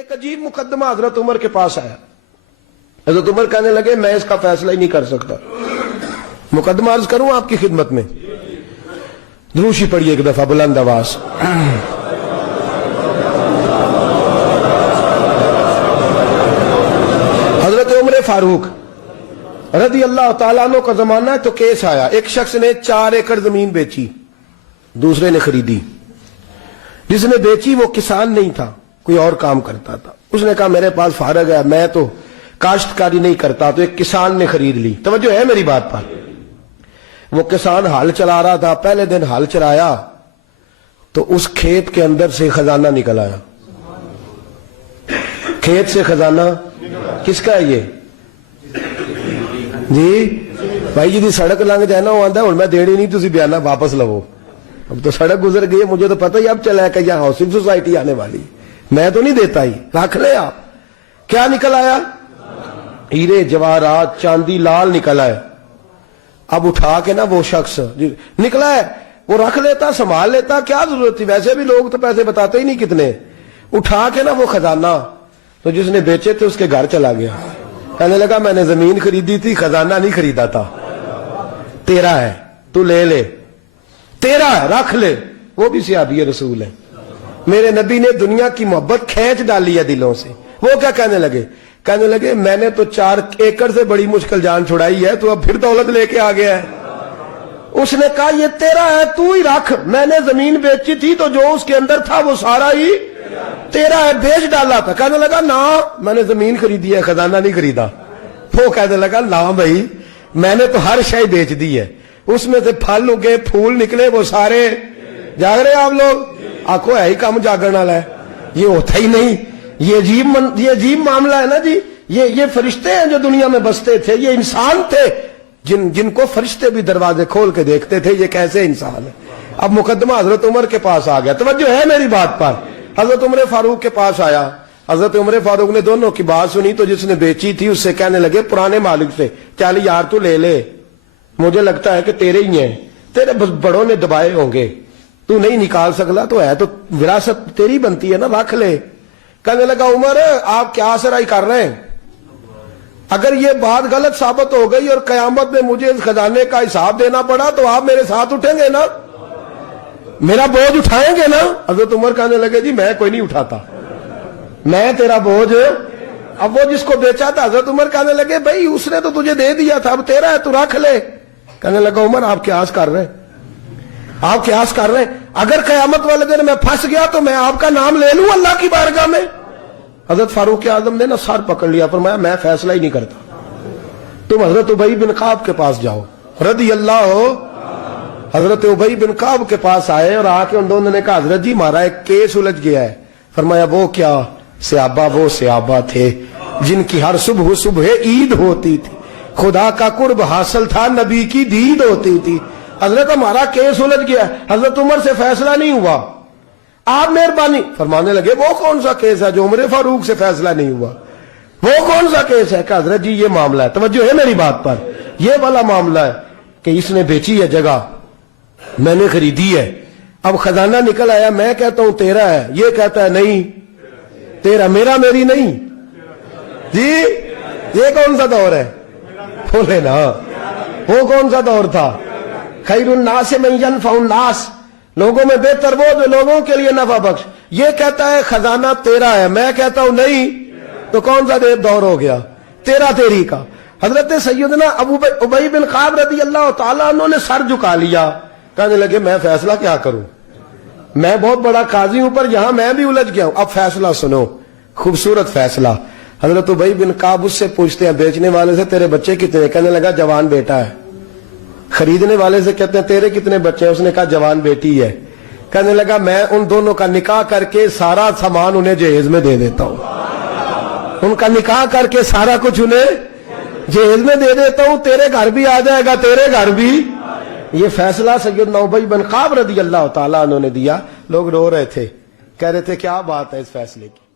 ایک عجیب مقدمہ حضرت عمر کے پاس آیا. حضرت عمر کہنے لگے میں اس کا فیصلہ ہی نہیں کر سکتا. مقدمہ عرض کروں آپ کی خدمت میں؟ دروشی پڑھیے ایک دفعہ بلند آواز. حضرت عمر فاروق رضی اللہ تعالیٰ عنہ کا زمانہ ہے تو کیس آیا. ایک شخص نے 4 ایکڑ زمین بیچی, دوسرے نے خریدی. جس نے بیچی وہ کسان نہیں تھا, کوئی اور کام کرتا تھا. اس نے کہا میرے پاس فارغ ہے, میں تو کاشتکاری نہیں کرتا, تو ایک کسان نے خرید لی. توجہ ہے میری بات پر؟ وہ کسان ہل چلا رہا تھا, پہلے دن ہل چلایا تو اس کھیت کے اندر سے خزانہ نکل آیا. کھیت سے خزانہ کس کا ہے یہ جی؟ بھائی جی سڑک لنگ جائے نا, وہ آتا ہے اور میں دیڑی نہیں, تسی بیانہ واپس لو. اب تو سڑک گزر گئی, مجھے تو پتہ ہی اب چلا ہے کہ یہاں ہاؤسنگ سوسائٹی آنے والی, میں تو نہیں دیتا ہی, رکھ لے آپ. کیا نکل آیا؟ ہیرے جواہرات چاندی لال نکل آئے. اب اٹھا کے نا وہ شخص نکلا ہے وہ رکھ لیتا, سنبھال لیتا, کیا ضرورت تھی؟ ویسے بھی لوگ تو پیسے بتاتے ہی نہیں کتنے. اٹھا کے نا وہ خزانہ تو جس نے بیچے تھے اس کے گھر چلا گیا. کہنے لگا میں نے زمین خریدی تھی, خزانہ نہیں خریدا تھا, تیرا ہے, تو لے لے, تیرا ہے, رکھ لے. وہ بھی صحابی رسول ہے. میرے نبی نے دنیا کی محبت کھینچ ڈالی ہے دلوں سے. وہ کیا کہنے لگے؟ کہنے لگے میں نے تو 4 ایکڑ سے بڑی مشکل جان چھڑائی ہے, تو اب پھر دولت لے کے آ گیا ہے. اس نے کہا یہ تیرا ہے, تو ہی رکھ, میں نے زمین بیچی تھی تو جو اس کے اندر تھا وہ سارا ہی تیرا ہے, بیچ ڈالا تھا. کہنے لگا نا میں نے زمین خریدی ہے, خزانہ نہیں خریدا. وہ کہنے لگا نا بھائی میں نے تو ہر شے بیچ دی ہے, اس میں سے پھل اگے پھول نکلے وہ سارے. جاگ رہے آپ لوگ؟ آنکھوں ہے ہی کام جاگرنے والا ہے, یہ ہوتا ہی نہیں. یہ عجیب معاملہ ہے نا جی. یہ فرشتے ہیں جو دنیا میں بستے تھے, یہ انسان تھے جن کو فرشتے بھی دروازے کھول کے دیکھتے تھے یہ کیسے انسان ہے. اب مقدمہ حضرت عمر کے پاس آ گیا. توجہ ہے میری بات پر؟ حضرت عمر فاروق کے پاس آیا. حضرت عمر فاروق نے دونوں کی بات سنی تو جس نے بیچی تھی اس سے کہنے لگے پرانے مالک سے, چل یار تو لے لے, مجھے لگتا ہے کہ تیرے ہی ہیں, تیرے بڑوں نے دبائے ہوں گے, تو نہیں نکال سکتا, تو ہے تو وراثت تیری بنتی ہے نا, رکھ لے. کہنے لگا عمر آپ کیا سرائی کر رہے ہیں؟ اگر یہ بات غلط ثابت ہو گئی اور قیامت میں مجھے اس خزانے کا حساب دینا پڑا تو آپ میرے ساتھ اٹھیں گے نا, میرا بوجھ اٹھائیں گے نا؟ حضرت عمر کہنے لگے جی میں کوئی نہیں اٹھاتا, میں تیرا بوجھ. اب وہ جس کو بیچا تھا حضرت عمر کہنے لگے بھائی اس نے تو تجھے دے دیا تھا, اب تیرا ہے تو رکھ لے. کہنے لگا عمر آپ قیاس کر رہے ہیں, آپ قیاس کر رہے ہیں, اگر قیامت والے دن میں پھنس گیا تو میں آپ کا نام لے لوں اللہ کی بارگاہ میں؟ حضرت فاروق اعظم نے نا سر پکڑ لیا, فرمایا میں فیصلہ ہی نہیں کرتا, تم حضرت ابی بن کعب کے پاس جاؤ رضی اللہ ہو. حضرت ابی بن کعب کے پاس آئے اور آ کے ان دونوں نے کہا حضرت جی ہمارا ایک کیس الجھ گیا ہے. فرمایا وہ کیا؟ صحابہ وہ صحابہ تھے جن کی ہر صبح عید ہوتی تھی, خدا کا قرب حاصل تھا, نبی کی دید ہوتی تھی. حضرت ہمارا کیس الجھ گیا, حضرت عمر سے فیصلہ نہیں ہوا, آپ مہربانی. فرمانے لگے وہ کون سا کیس ہے جو عمر فاروق سے فیصلہ نہیں ہوا؟ وہ کون سا کیس ہے؟ کہ حضرت جی یہ معاملہ ہے. توجہ ہے میری بات پر؟ یہ والا معاملہ ہے کہ اس نے بیچی ہے جگہ, میں نے خریدی ہے, اب خزانہ نکل آیا, میں کہتا ہوں تیرا ہے, یہ کہتا ہے نہیں تیرا, میرا میری نہیں. جی یہ کون سا دور ہے؟ بولے نا وہ کون سا دور تھا؟ خیر الناس من ینفع الناس, لوگوں میں بہتر وہ جو لوگوں کے لیے نفع بخش. یہ کہتا ہے خزانہ تیرا ہے, میں کہتا ہوں نہیں, تو کون سا دور ہو گیا؟ تیرا تیری کا. حضرت سیدنا ابی بن کعب رضی اللہ تعالیٰ عنہ نے سر جھکا لیا. کہنے لگے میں فیصلہ کیا کروں, میں بہت بڑا قاضی ہوں پر یہاں میں بھی الجھ گیا ہوں. اب فیصلہ سنو, خوبصورت فیصلہ. حضرت ابی بن کعب اس سے پوچھتے ہیں بیچنے والے سے تیرے بچے کتنے؟ کہنے لگا جوان بیٹا ہے. خریدنے والے سے کہتے ہیں تیرے کتنے بچے ہیں؟ اس نے کہا جوان بیٹی ہے. کہنے لگا میں ان دونوں کا نکاح کر کے سارا سامان انہیں جہیز میں دے دیتا ہوں, ان کا نکاح کر کے سارا کچھ انہیں جہیز میں دے دیتا ہوں, تیرے گھر بھی آ جائے گا, تیرے گھر بھی. یہ فیصلہ سیدنا ابی بن کعب رضی اللہ تعالیٰ عنہ نے دیا. لوگ رو رہے تھے, کہہ رہے تھے کیا بات ہے اس فیصلے کی.